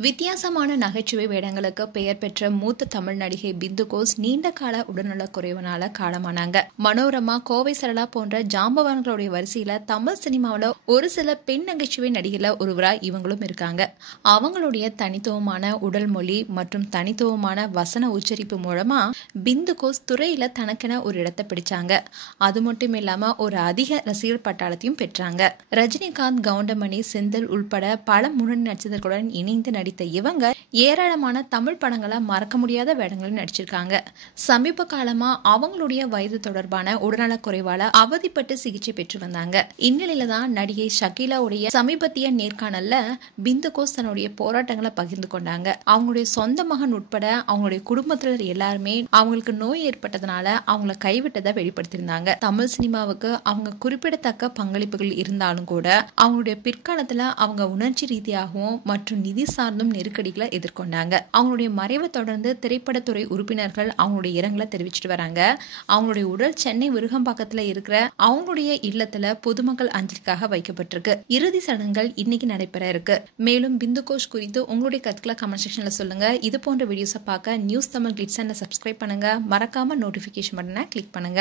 வித்தியாசமான நகைச்சுவை வேடங்களுக்கு பெயர் பெற்ற மூத்த தமிழ் நடிகை பிந்து கோஷ் நீண்ட கால உடல்நலக் குறைவினால காலமானாங்க. மனோரமா, கோவை சரளா போன்ற ஜாம்பவான்களுடைய வரிசையில தமிழ் சினிமாவில் ஒரு சில பெண் நகைச்சுவை நடிகர்ல ஒருவரா இவங்களும் இருக்காங்க. அவங்களுடைய தனித்துவமான உடல் மொழி மற்றும் தனித்துவமான வசன உச்சரிப்பு மூலமா பிந்து கோஷ் துறையில தனக்கென ஒரு இடத்தை பிடிச்சாங்க. அது மட்டும் இல்லாம ஒரு அதிக ரசிகர் பட்டாளத்தையும் பெற்றாங்க. ரஜினிகாந்த், கவுண்டமணி, செந்தில் உள்பட பல முன்னணி நட்சத்திரங்களுடன் இணைந்து நடித்த இவங்க ஏராளமான தமிழ் படங்களை மறக்க முடியாத வேடங்களில் நடிச்சிருக்காங்க. சமீப காலமா அவங்களுடைய வயது தொடர்பான உடல்நலக் குறைவால அவதிப்பட்டு சிகிச்சை பெற்று வந்தாங்க. இந்நிலையில தான் நடிகை ஷக்கீலாவுடைய சமீபத்திய நேர்காணல்ல பிந்து கோஷ் தன்னுடைய போராட்டங்களை பகிர்ந்து கொண்டாங்க. அவங்களுடைய சொந்த மகன் உட்பட அவங்களுடைய குடும்பத்தினர் எல்லாருமே அவங்களுக்கு நோய் ஏற்பட்டதுனால அவங்கள கைவிட்டதை வெளிப்படுத்தியிருந்தாங்க. தமிழ் சினிமாவுக்கு அவங்க குறிப்பிடத்தக்க பங்களிப்புகள் இருந்தாலும் கூட அவங்களுடைய பிற்காலத்துல அவங்க உணர்ச்சி ரீதியாகவும் மற்றும் நிதி சார்ந்தும் நெருக்கடிகளை எதிர்கொண்டாங்க. அவங்களுடைய மறைவை தொடர்ந்து திரைப்படத்துறை உறுப்பினர்கள் அவங்களுடைய இரங்கலை தெரிவிச்சிட்டு வராங்க. அவங்களுடைய உடல் சென்னை விருகம்பாக்கத்துல இருக்கிற அவங்களுடைய இல்லத்துல பொதுமக்கள் அஞ்சலிக்காக வைக்கப்பட்டிருக்கு. இறுதி சடங்குகள் இன்னைக்கு நடைபெற இருக்கு. மேலும் பிந்து கோஷ் குறித்து உங்களுடைய கருத்துக்களை கமெண்ட் செக்ஷன்ல சொல்லுங்க. இது போன்ற வீடியோஸை பார்க்க நியூஸ் தமிழ் கிளிட்ஸ் சப்ஸ்கிரைப் பண்ணுங்க. மறக்காம நோட்டிபிகேஷன் பட்டனை கிளிக் பண்ணுங்க.